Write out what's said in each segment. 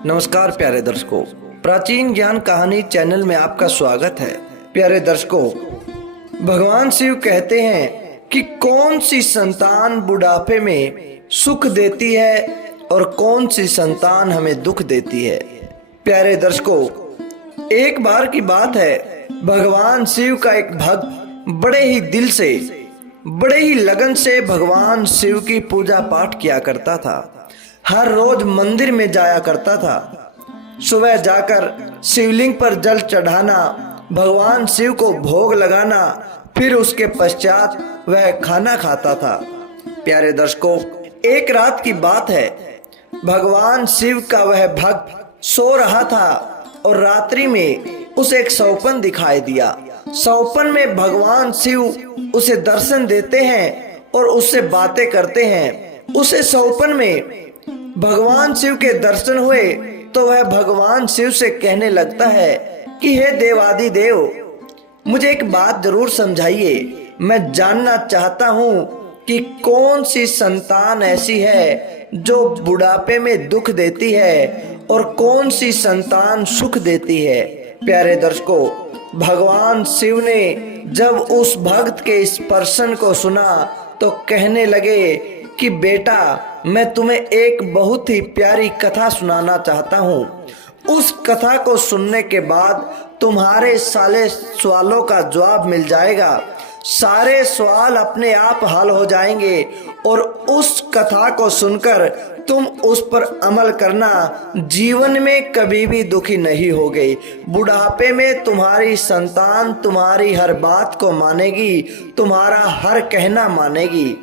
नमस्कार प्यारे दर्शकों, प्राचीन ज्ञान कहानी चैनल में आपका स्वागत है। प्यारे दर्शकों, भगवान शिव कहते हैं कि कौन सी संतान बुढ़ापे में सुख देती है और कौन सी संतान हमें दुख देती है। प्यारे दर्शकों, एक बार की बात है, भगवान शिव का एक भक्त बड़े ही दिल से, बड़े ही लगन से भगवान शिव की पूजा पाठ किया करता था। हर रोज मंदिर में जाया करता था। सुबह जाकर शिवलिंग पर जल चढ़ाना, भगवान शिव को भोग लगाना, फिर उसके पश्चात वह खाना खाता था। प्यारे दर्शकों, एक रात की बात है, भगवान शिव का वह भक्त सो रहा था और रात्रि में उसे एक सौपन दिखाई दिया। सौपन में भगवान शिव उसे दर्शन देते हैं और उससे बातें करते हैं। उसे सौपन में भगवान शिव के दर्शन हुए तो वह भगवान शिव से कहने लगता है कि हे देवादिदेव, मुझे एक बात जरूर समझाइए। मैं जानना चाहता हूँ कि कौन सी संतान ऐसी है जो बुढ़ापे में दुख देती है और कौन सी संतान सुख देती है। प्यारे दर्शकों, भगवान शिव ने जब उस भक्त के इस प्रश्न को सुना तो कहने लगे कि बेटा, मैं तुम्हें एक बहुत ही प्यारी कथा सुनाना चाहता हूँ। उस कथा को सुनने के बाद तुम्हारे सारे सवालों का जवाब मिल जाएगा। सारे सवाल अपने आप हल हो जाएंगे और उस कथा को सुनकर तुम उस पर अमल करना। जीवन में कभी भी दुखी नहीं होगे। बुढ़ापे में तुम्हारी संतान तुम्हारी हर बात को मानेगी, तुम्हारा हर कहना मानेगी।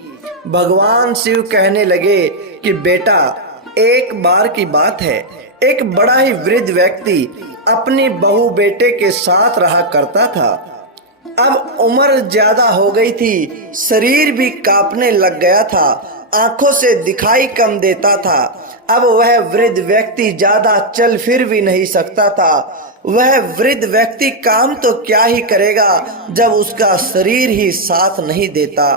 भगवान शिव कहने लगे कि बेटा, एक बार की बात है, एक बड़ा ही वृद्ध व्यक्ति अपनी बहू बेटे के साथ रहा करता था। अब उम्र ज्यादा हो गई थी, शरीर भी कांपने लग गया था, आंखों से दिखाई कम देता था। अब वह वृद्ध व्यक्ति ज्यादा चल फिर भी नहीं सकता था। वह वृद्ध व्यक्ति काम तो क्या ही करेगा जब उसका शरीर ही साथ नहीं देता।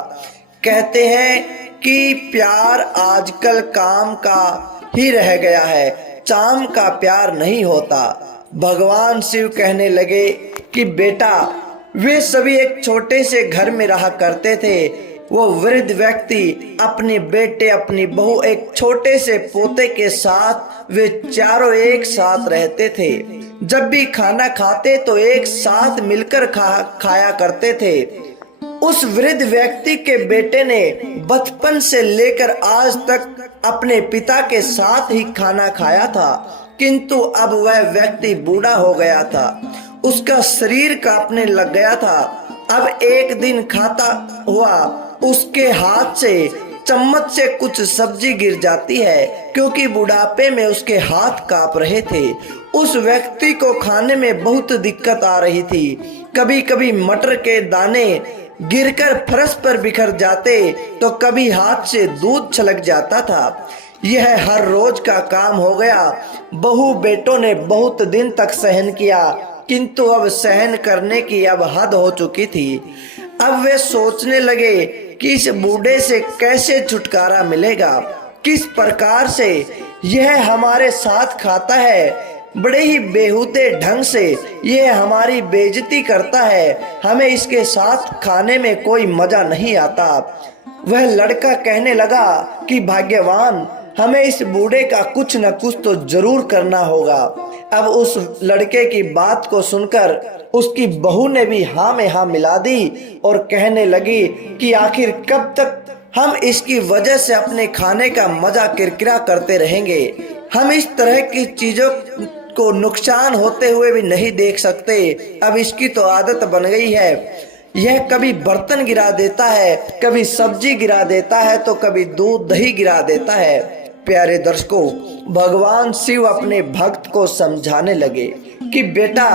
कहते हैं कि प्यार आजकल काम का ही रह गया है, चाम का प्यार नहीं होता। भगवान शिव कहने लगे कि बेटा, वे सभी एक छोटे से घर में रहा करते थे। वो वृद्ध व्यक्ति, अपने बेटे, अपनी बहू, एक छोटे से पोते के साथ वे चारों एक साथ रहते थे। जब भी खाना खाते तो एक साथ मिलकर खाया करते थे। उस वृद्ध व्यक्ति के बेटे ने बचपन से लेकर आज तक अपने पिता के साथ ही खाना खाया था, किंतु अब वह व्यक्ति बूढ़ा हो गया था, उसका शरीर कांपने लग गया था। अब एक दिन खाता हुआ उसके हाथ से चम्मच से कुछ सब्जी गिर जाती है, क्योंकि बुढ़ापे में उसके हाथ कांप रहे थे। उस व्यक्ति को खाने में बहुत दिक्कत आ रही थी। कभी कभी मटर के दाने गिरकर फर्श पर बिखर जाते तो कभी हाथ से दूध छलक जाता था। यह हर रोज का काम हो गया। बहू बेटों ने बहुत दिन तक सहन किया, किंतु अब सहन करने की अब हद हो चुकी थी। अब वे सोचने लगे कि इस बूढ़े से कैसे छुटकारा मिलेगा, किस प्रकार से यह हमारे साथ खाता है, बड़े ही बेहुदे ढंग से यह हमारी बेइज्जती करता है, हमें इसके साथ खाने में कोई मजा नहीं आता। वह लड़का कहने लगा कि भाग्यवान, हमें इस बूढ़े का कुछ न कुछ तो जरूर करना होगा। अब उस लड़के की बात को सुनकर उसकी बहू ने भी हाँ में हाँ मिला दी और कहने लगी कि आखिर कब तक हम इसकी वजह से अपने खाने का मजा किरकिरा करते रहेंगे। हम इस तरह की चीजों को नुकसान होते हुए भी नहीं देख सकते। अब इसकी तो आदत बन गई है। यह कभी बर्तन गिरा देता है, कभी सब्जी गिरा देता है, तो कभी दूध दही गिरा देता है। प्यारे दर्शकों, भगवान शिव अपने भक्त को समझाने लगे कि बेटा,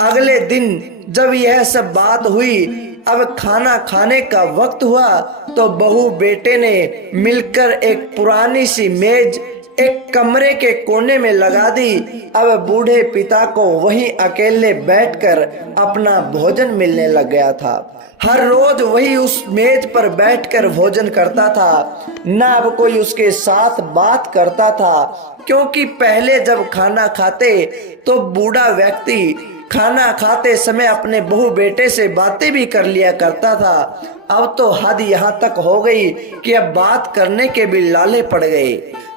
अगले दिन जब यह सब बात हुई, अब खाना खाने का वक्त हुआ तो बहू बेटे ने मिलकर एक पुरानी सी मेज, एक कमरे के कोने में लगा दी। अब बूढ़े पिता को वहीं अकेले बैठकर अपना भोजन मिलने लग गया था। हर रोज वही उस मेज पर बैठकर भोजन करता था। न अब कोई उसके साथ बात करता था, क्योंकि पहले जब खाना खाते तो बूढ़ा व्यक्ति खाना खाते समय अपने बहू बेटे से बातें भी कर लिया करता था। अब तो हद यहाँ तक हो गई कि अब बात करने के भी लाले पड़ गए।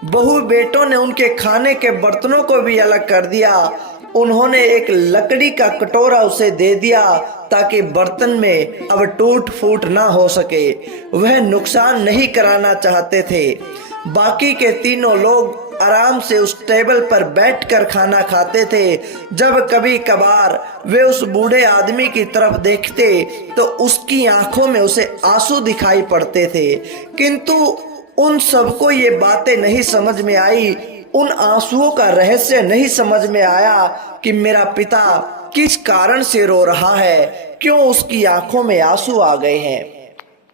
बहू बेटों ने उनके खाने के बर्तनों को भी अलग कर दिया। उन्होंने एक लकड़ी का कटोरा उसे दे दिया ताकि बर्तन में अब टूट फूट ना हो सके। वह नुकसान नहीं कराना चाहते थे। बाकी के तीनों लोग आराम से उस टेबल पर बैठकर खाना खाते थे। जब कभी कभार वे उस बूढ़े आदमी की तरफ देखते तो उसकी आंखों में उसे आंसू दिखाई पड़ते थे, किंतु उन सबको ये बातें नहीं समझ में आई। उन आंसुओं का रहस्य नहीं समझ में आया कि मेरा पिता किस कारण से रो रहा है, क्यों उसकी आंखों में आंसू आ गए हैं।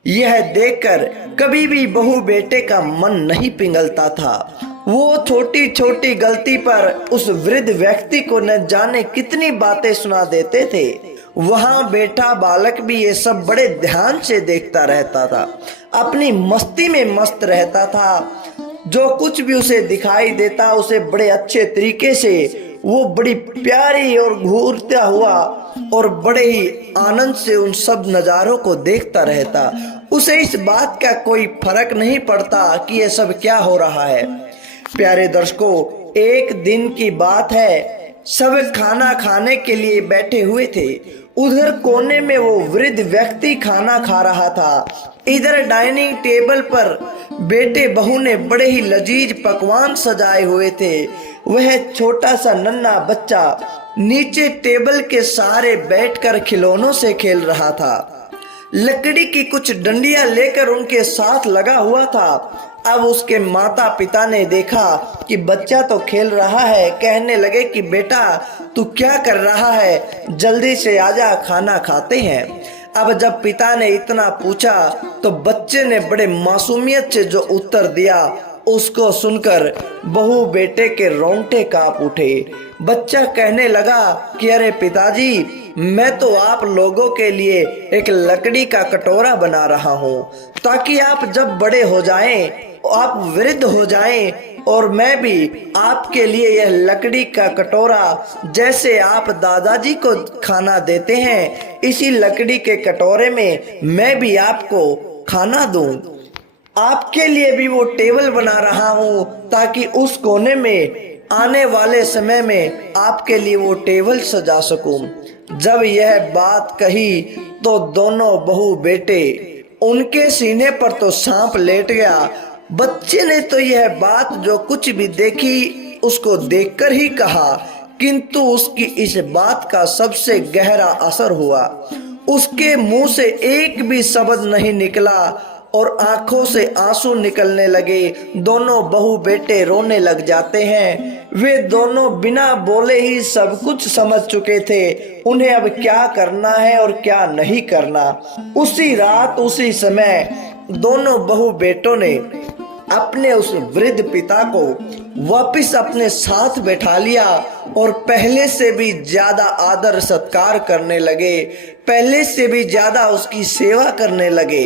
यह देखकर कभी भी बहू बेटे का मन नहीं पिघलता था। वो छोटी छोटी गलती पर उस वृद्ध व्यक्ति को न जाने कितनी बातें सुना देते थे। वहां बैठा बालक भी ये सब बड़े ध्यान से देखता रहता था, अपनी मस्ती में मस्त रहता था। जो कुछ भी उसे दिखाई देता उसे बड़े अच्छे तरीके से वो बड़ी प्यारी और घूरता हुआ और बड़े ही आनंद से उन सब नज़ारों को देखता रहता। उसे इस बात का कोई फर्क नहीं पड़ता कि ये सब क्या हो रहा है। प्यारे दर्शकों, एक दिन की बात है, सब खाना खाने के लिए बैठे हुए थे। उधर कोने में वो वृद्ध व्यक्ति खाना खा रहा था। इधर डाइनिंग टेबल पर बेटे बहू ने बड़े ही लजीज पकवान सजाए हुए थे। वह छोटा सा नन्हा बच्चा नीचे टेबल के सहारे बैठकर खिलौनों से खेल रहा था। लकड़ी की कुछ डंडियां लेकर उनके साथ लगा हुआ था। अब उसके माता पिता ने देखा कि बच्चा तो खेल रहा है, कहने लगे कि बेटा तू क्या कर रहा है, जल्दी से आजा, खाना खाते हैं। अब जब पिता ने इतना पूछा तो बच्चे ने बड़े मासूमियत से जो उत्तर दिया उसको सुनकर बहू बेटे के रोंगटे कांप उठे। बच्चा कहने लगा कि अरे पिताजी, मैं तो आप लोगों के लिए एक लकड़ी का कटोरा बना रहा हूँ, ताकि आप जब बड़े हो जाएं, आप वृद्ध हो जाएं और मैं भी आपके लिए यह लकड़ी का कटोरा, जैसे आप दादाजी को खाना देते हैं, इसी लकड़ी के कटोरे में मैं भी आपको खाना दूं। आपके लिए भी वो टेबल बना रहा हूँ ताकि उस कोने में आने वाले समय में आपके लिए वो टेबल सजा सकूं। जब यह बात कही तो दोनों बहू बेटे, उनके सीने पर तो सांप लेट गया। बच्चे ने तो यह बात जो कुछ भी देखी उसको देखकर ही कहा, किंतु उसकी इस बात का सबसे गहरा असर हुआ। उसके मुंह से एक भी शब्द नहीं निकला और आंखों से आंसू निकलने लगे। दोनों बहू बेटे रोने लग जाते हैं। वे दोनों बिना बोले ही सब कुछ समझ चुके थे, उन्हें अब क्या करना है और क्या नहीं करना। उसी रात उसी समय दोनों बहू बेटों ने अपने उस वृद्ध पिता को वापिस अपने साथ बैठा लिया और पहले से भी ज्यादा आदर सत्कार करने लगे, पहले से भी ज्यादा उसकी सेवा करने लगे।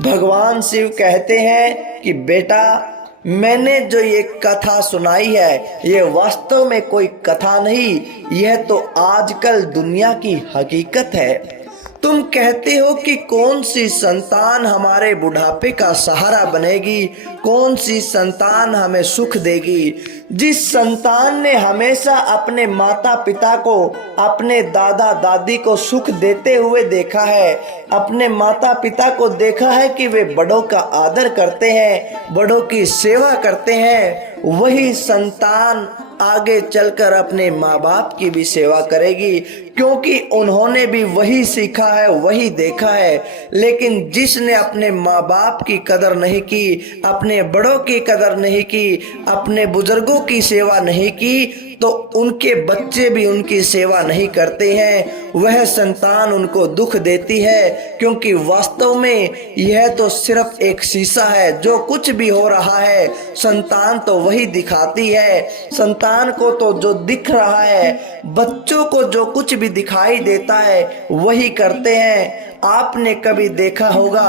भगवान शिव कहते हैं कि बेटा, मैंने जो ये कथा सुनाई है ये वास्तव में कोई कथा नहीं, यह तो आजकल दुनिया की हकीकत है। तुम कहते हो कि कौन सी संतान हमारे बुढ़ापे का सहारा बनेगी, कौन सी संतान हमें सुख देगी। जिस संतान ने हमेशा अपने माता पिता को, अपने दादा दादी को सुख देते हुए देखा है, अपने माता पिता को देखा है कि वे बड़ों का आदर करते हैं, बड़ों की सेवा करते हैं, वही संतान आगे चलकर अपने माँ बाप की भी सेवा करेगी, क्योंकि उन्होंने भी वही सीखा है, वही देखा है। लेकिन जिसने अपने माँ बाप की कदर नहीं की, अपने बड़ों की कदर नहीं की, अपने बुजुर्गों की सेवा नहीं की तो उनके बच्चे भी उनकी सेवा नहीं करते हैं। वह संतान उनको दुख देती है, क्योंकि वास्तव में यह तो सिर्फ एक शीशा है। जो कुछ भी हो रहा है संतान तो वही दिखाती है। संतान को तो जो दिख रहा है, बच्चों को जो कुछ भी दिखाई देता है वही करते हैं। आपने कभी देखा होगा,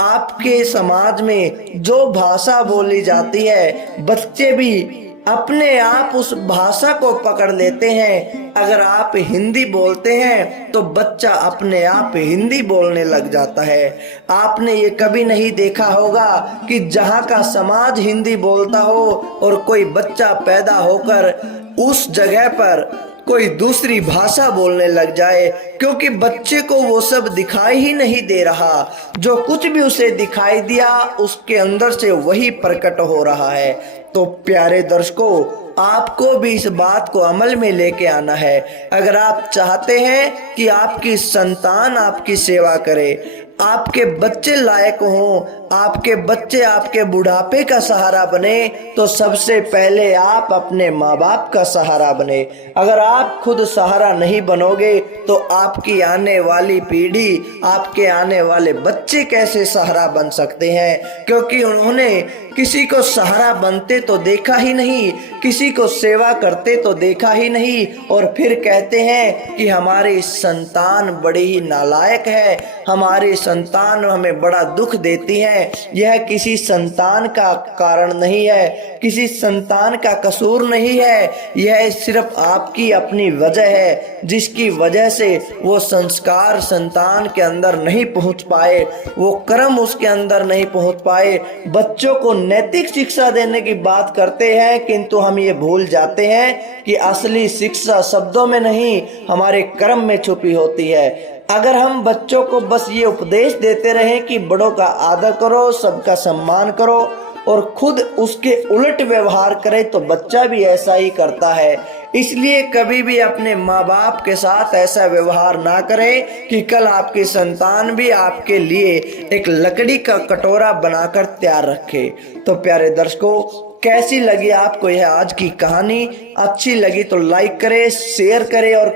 आपके समाज में जो भाषा बोली जाती है, बच्चे भी अपने आप उस भाषा को पकड़ लेते हैं। अगर आप हिंदी बोलते हैं तो बच्चा अपने आप हिंदी बोलने लग जाता है। आपने ये कभी नहीं देखा होगा कि जहाँ का समाज हिंदी बोलता हो और कोई बच्चा पैदा होकर उस जगह पर कोई दूसरी भाषा बोलने लग जाए, क्योंकि बच्चे को वो सब दिखाई ही नहीं दे रहा। जो कुछ भी उसे दिखाई दिया उसके अंदर से वही प्रकट हो रहा है। तो प्यारे दर्शकों, आपको भी इस बात को अमल में लेके आना है। अगर आप चाहते हैं कि आपकी संतान आपकी सेवा करे, आपके बच्चे लायक हों, आपके बच्चे आपके बुढ़ापे का सहारा बने, तो सबसे पहले आप अपने माँ बाप का सहारा बने। अगर आप खुद सहारा नहीं बनोगे तो आपकी आने वाली पीढ़ी, आपके आने वाले बच्चे कैसे सहारा बन सकते हैं? क्योंकि उन्होंने किसी को सहारा बनते तो देखा ही नहीं, किसी को सेवा करते तो देखा ही नहीं, और फिर कहते हैं कि हमारी संतान बड़ी ही नालायक है, हमारी संतान हमें बड़ा दुख देती है। यह किसी संतान का कारण नहीं है, किसी संतान का कसूर नहीं है, यह सिर्फ आपकी अपनी वजह है, जिसकी वजह से वो संस्कार संतान के अंदर नहीं पहुंच पाए, वो कर्म उसके अंदर नहीं पहुंच पाए। बच्चों को नैतिक शिक्षा देने की बात करते हैं, किंतु हम ये भूल जाते हैं कि असली शिक्षा शब्दों में नहीं, हमारे कर्म में छुपी होती है। अगर हम बच्चों को बस ये उपदेश देते रहें कि बड़ों का आदर करो, सबका सम्मान करो, और खुद उसके उलट व्यवहार करें, तो बच्चा भी ऐसा ही करता है। इसलिए कभी भी अपने माँ बाप के साथ ऐसा व्यवहार ना करें कि कल आपकी संतान भी आपके लिए एक लकड़ी का कटोरा बनाकर तैयार रखे। तो प्यारे दर्शकों, कैसी लगी आपको यह आज की कहानी? अच्छी लगी तो लाइक करें, शेयर करें और